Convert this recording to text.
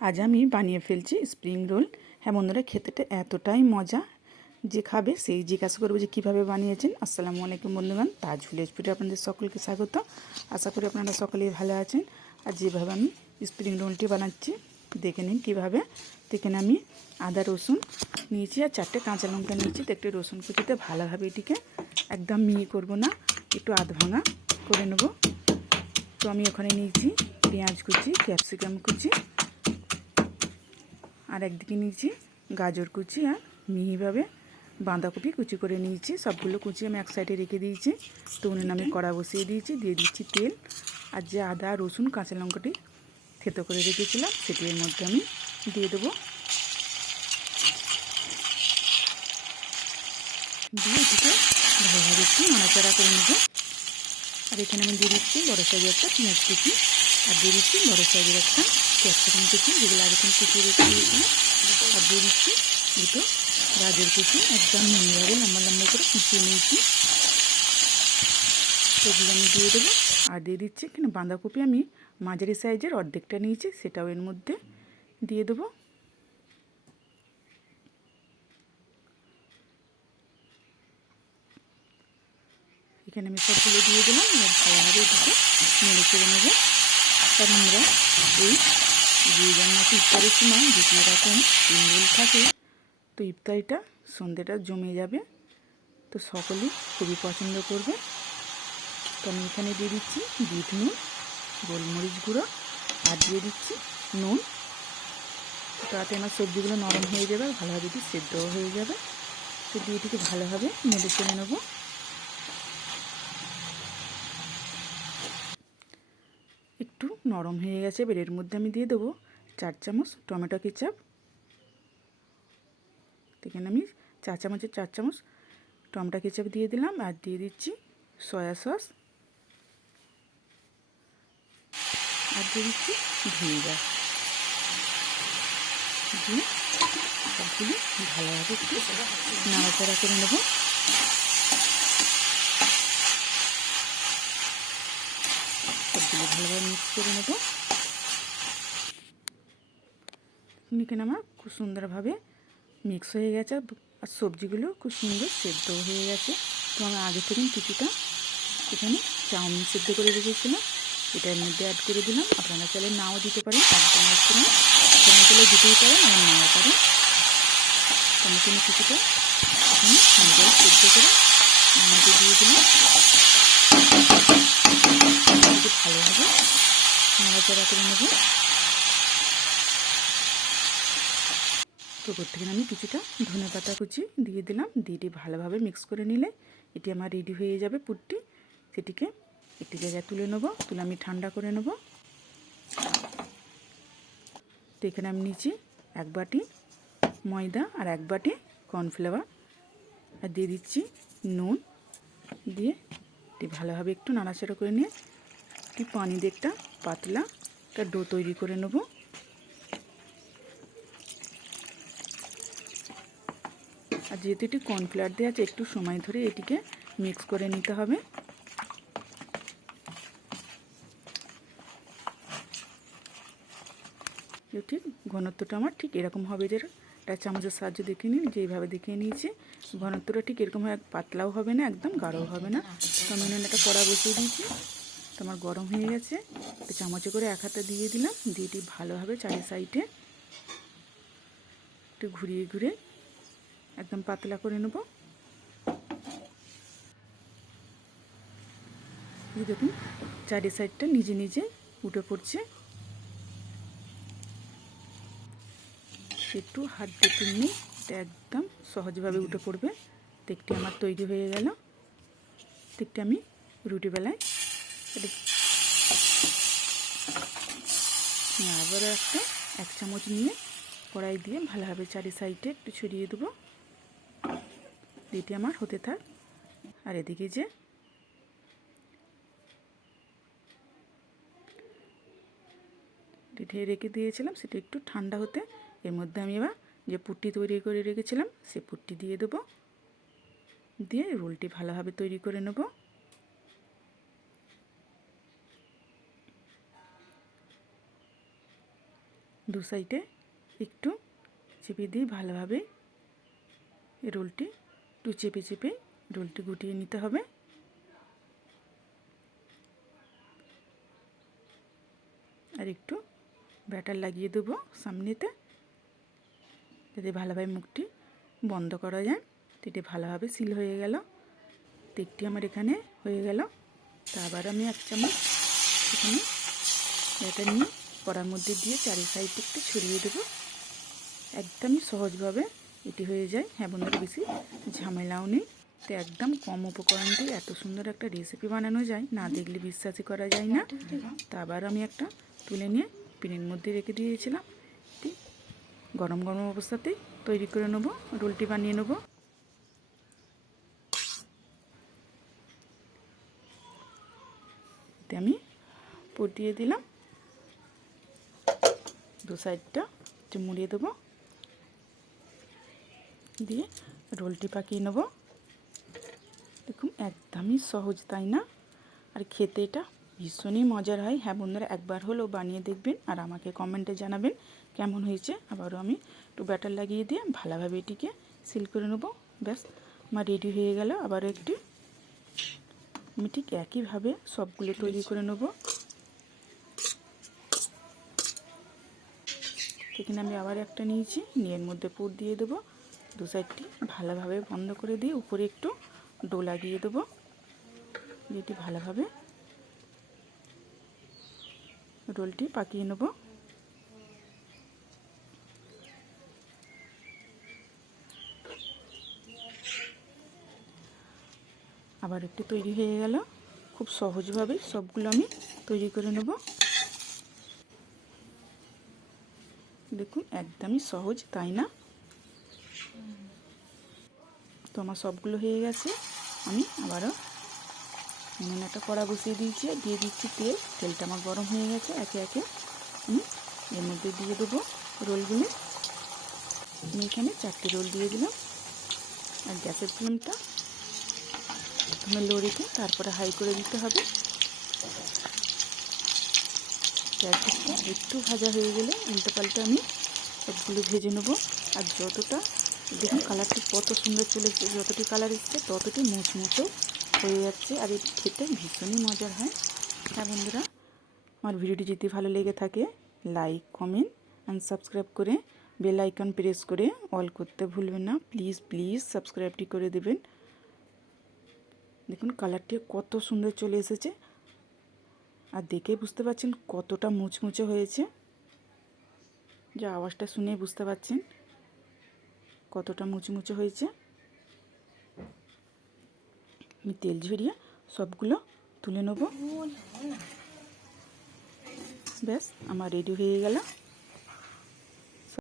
আজ আমি বানিয়ে ফেলছি স্প্রিং রোল। হ্যাঁ বন্ধুরা, খেতেটা এতটাই মজা যে খাবে সেই জিজ্ঞাসা করবে যে কীভাবে বানিয়েছেন। আসসালামু আলাইকুম বন্ধুগণ, তাজ ভিলেজ ফুডে আপনাদের সকলকে স্বাগত। আশা করি আপনারা সকলেই ভালো আছেন। আর যেভাবে আমি স্প্রিং রোলটি বানাচ্ছি দেখে নিন কীভাবে। এখানে আমি আদা রসুন নিয়েছি আর 4টে কাঁচা লঙ্কা নিয়েছি। তো একটু রসুন কুচিতে ভালোভাবে এটিকে একদম মিহি করব না, একটু আধ ভাঙা করে নেব। তো আমি ওখানে নিয়েছি পেঁয়াজ কুচি, ক্যাপসিকাম কুচি, আর একদিকে নিয়েছি গাজর কুচি আর মিহিভাবে বাঁধাকপি কুচি করে নিয়েছি। সবগুলো কুচি আমি এক সাইডে রেখে দিয়েছি। তো উনুনে আমি কড়া বসিয়ে দিয়েছি, দিয়ে দিচ্ছি তেল। আর যে আদা রসুন কাঁচা লঙ্কাটি থেতো করে রেখেছিলাম সেটি এর মধ্যে আমি দিয়ে দেবো। দিয়ে এটিকে ভালোভাবে একটু নাড়াচাড়া করে নেব। আর এখানে আমি দিয়ে দিচ্ছি বড়ো সাইজের একটা পেঁয়াজ কুচি, আর দিয়ে দিচ্ছি বড়ো সাইজের একটা ক্যাপসিকাম কুচি, যেগুলো আগে থেকে কুচিয়ে রেখে দিয়েছিলাম। আর দিয়ে দিচ্ছি দুটো গাজর কুচি, একদম মিহিভাবে লম্বা লম্বা করে কুচিয়ে নিয়েছি, সেগুলো আমি দিয়ে দেবো। আর দিয়ে দিচ্ছি এখানে বাঁধাকপি আমি মাঝারি সাইজের অর্ধেকটা নিয়েছি, সেটাও এর মধ্যে দিয়ে দেবো। এখানে আমি সবগুলো দিয়ে দিলাম। এবার ভালোভাবে এটিকে নেড়ে চেড়ে নেবো। কারণ আমরা এই যে রান্নাটি ইফতারের সময় দ্বিতীয় রকম রোল থাকে, তো ইফতারিটা সন্ধ্যেটা জমে যাবে, তো সকলেই খুবই পছন্দ করবে। তো আমি এখানে দিয়ে দিচ্ছি বিট নুন, গোলমরিচ গুঁড়ো, আর দিয়ে দিচ্ছি নুন। তাতে আমার সবজিগুলো নরম হয়ে যাবে, ভালোভাবে এটি সেদ্ধও হয়ে যাবে। তো দিয়ে এটিকে ভালোভাবে নেড়ে চেড়ে নেবো। একটু নরম হয়ে গেছে, এবার এর মধ্যে আমি দিয়ে দেবো 4 চামচ টমেটো কেচাপ। এখানে আমি 4 চামচ টমেটো কেচাপ দিয়ে দিলাম। আর দিয়ে দিচ্ছি সয়া সস, আর দিয়ে দিচ্ছি ভিনেগার। দিয়ে সবগুলো ভালোভাবে একটু নাড়াচাড়া করে নেব। সবগুলো ভালোভাবে মিক্স করে নেব। এখানে আমার খুব সুন্দরভাবে মিক্স হয়ে গেছে, আর সবজিগুলো খুব সুন্দর সেদ্ধ হয়ে গেছে। তো আমি আগে থেকে কিছুটা এখানে চাউমিন সেদ্ধ করে রেখেছিলাম, এটা এর মধ্যে অ্যাড করে দিলাম। আপনারা চাইলে নাও দিতে পারেন, একদম আসছিলাম আপনারা চাইলে দিতেই পারেন, আমার নাও পারেন। আমি কোনো কিছুটা এখানে হাঁড়ি সেদ্ধ করে এর মধ্যে দিয়ে দিলাম। ভালোভাবে নাড়াচাড়া করে নেব। তো ওপর থেকে আমি কিছুটা ধনেপাতা কুচি দিয়ে দিলাম। দিয়ে এটি ভালোভাবে মিক্স করে নিলে এটি আমার রেডি হয়ে যাবে পুরটি। সেটিকে একটি জায়গায় তুলে নেব, তুলে আমি ঠান্ডা করে নেব। তো এখানে আমি নিচ্ছি 1 বাটি ময়দা আর 1 বাটি কর্নফ্লাওয়ার, আর দিয়ে দিচ্ছি নুন। দিয়ে এটি ভালোভাবে একটু নাড়াচাড়া করে নিয়ে একটি পানি দিয়ে একটা পাতলা একটা ডো তৈরি করে নেব। আর যেহেতু এটি কর্নফ্লাওয়ার দেওয়া আছে, একটু সময় ধরে এটিকে মিক্স করে নিতে হবে। ঠিক ঘনত্বটা আমার ঠিক এরকম হবে, যে একটা চামচের সাহায্যে দেখে নিন, যেইভাবে দেখিয়ে নিয়েছি ঘনত্বটা ঠিক এরকম হয়, পাতলাও হবে না একদম গাঢ়ও হবে না। তো আমি একটা কড়া বসিয়ে দিয়েছি, তো আমার গরম হয়ে গেছে। তো চামচে করে এক হাতে দিয়ে দিলাম, দিয়ে এটি ভালোভাবে চারি সাইডে একটু ঘুরিয়ে ঘুরে একদম পাতলা করে নেব। দেখুন চারি সাইডটা নিজে নিজে উঠে পড়ছে, একটু হাত দিয়ে তুললে এটা একদম সহজভাবে উঠে পড়বে। একটি আমার তৈরি হয়ে গেল। একটি আমি রুটি বেলায় আবারও একটা 1 চামচ নিয়ে কড়াই দিয়ে ভালোভাবে চারি সাইডে একটু ছড়িয়ে দেবো। এটি আমার হতে থাক। আর এদিকে যে ঢেকে রেখে দিয়েছিলাম সেটা একটু ঠান্ডা হতে এর মধ্যে আমি এবার যে পুটটি তৈরি করে রেখেছিলাম সে পুটটি দিয়ে দেবো। দিয়ে রোলটি ভালোভাবে তৈরি করে নেব। দু সাইডে একটু চেপে দিয়ে ভালোভাবে রোলটি একটু চেপে চেপে রোলটি গুটিয়ে নিতে হবে। আর একটু ব্যাটার লাগিয়ে দেবো সামনেতে, যাতে ভালোভাবে মুখটি বন্ধ করা যায়। এটি ভালোভাবে সিল হয়ে গেল। তেলটি আমার এখানে হয়ে গেল। তা আবার আমি 1 চামচ এখানে ব্যাটার নিয়ে কড়ার মধ্যে দিয়ে চারি সাইডে একটু ছড়িয়ে দেবো। একদমই সহজভাবে এটি হয়ে যায়। হ্যাঁ বন্ধুরা, বেশি ঝামেলাও নেই। তো একদম কম উপকরণ দিয়ে এত সুন্দর একটা রেসিপি বানানো যায়, না দেখলে বিশ্বাসই করা যায় না। তা আবার আমি একটা তুলে নিয়ে প্যানের মধ্যে রেখে দিয়েছিলাম। গরম গরম অবস্থাতেই তৈরি করে নেবো, রোলটি বানিয়ে নেব। এতে আমি পুর দিয়ে দিলাম, দু সাইডটা একটু মুড়িয়ে দেবো, দিয়ে রোলটি পাকিয়ে নেব। দেখুন একদমই সহজ, তাই না? আর খেতে এটা ভীষণই মজার হয়। হ্যাঁ বন্ধুরা, একবার হলেও বানিয়ে দেখবেন আর আমাকে কমেন্টে জানাবেন কেমন হয়েছে। আবারও আমি একটু ব্যাটার লাগিয়ে দিয়ে ভালোভাবে এটিকে সিল করে নেব। ব্যাস আমার রেডি হয়ে গেল। আবারও একটি আমি ঠিক একইভাবে সবগুলো তৈরি করে নেব। এখানে আমি আবার একটা নিয়েছি, নিয়ে এর মধ্যে পুর দিয়ে দেবো। দু সাইডটি ভালোভাবে বন্ধ করে দিয়ে উপরে একটু ডো লাগিয়ে দেবো, যেটি ভালোভাবে রোলটি পাকিয়ে নেব। আবার একটু তৈরি হয়ে গেল। খুব সহজভাবে সবগুলো আমি তৈরি করে নেব। দেখুন একদমই সহজ, তাই না? তো আমার সবগুলো হয়ে গেছে। আমি আবারও এমন একটা কড়া বসিয়ে দিয়েছি, দিয়ে দিচ্ছি তেল। তেলটা আমার গরম হয়ে গেছে। একে একে আমি এর মধ্যে দিয়ে দেবো রোলগুলো। আমি এখানে 4টি রোল দিয়ে দিলাম। আর গ্যাসের ফ্লেমটা প্রথমে লো রেখে তারপরে হাই করে দিতে হবে। চারদিকটা একটু ভাজা হয়ে গেলে উল্টো পাল্টে আমি সবগুলো ভেজে নেব। আর যতটা দেখুন কালারটি কত সুন্দর চলে এসেছে, যতটি কালার এসছে ততটি মুচমুচে হয়ে যাচ্ছে। আর এটি খেতে ভীষণই মজার হয়। হ্যাঁ বন্ধুরা, আমার ভিডিওটি যদি ভালো লেগে থাকে লাইক, কমেন্ট অ্যান্ড সাবস্ক্রাইব করে বেল আইকন প্রেস করে অল করতে ভুলবেন না। প্লিজ প্লিজ সাবস্ক্রাইবটি করে দেবেন। দেখুন কালারটি কত সুন্দর চলে এসেছে, আর দেখে বুঝতে পারছেন কতটা মুচমুচে হয়েছে। যা আওয়াজটা শুনে বুঝতে পারছেন কতটা মুচমুচে হয়েছে। আমি তেল ঝরিয়ে সবগুলো তুলে নেব। ব্যাস আমার রেডি হয়ে গেল।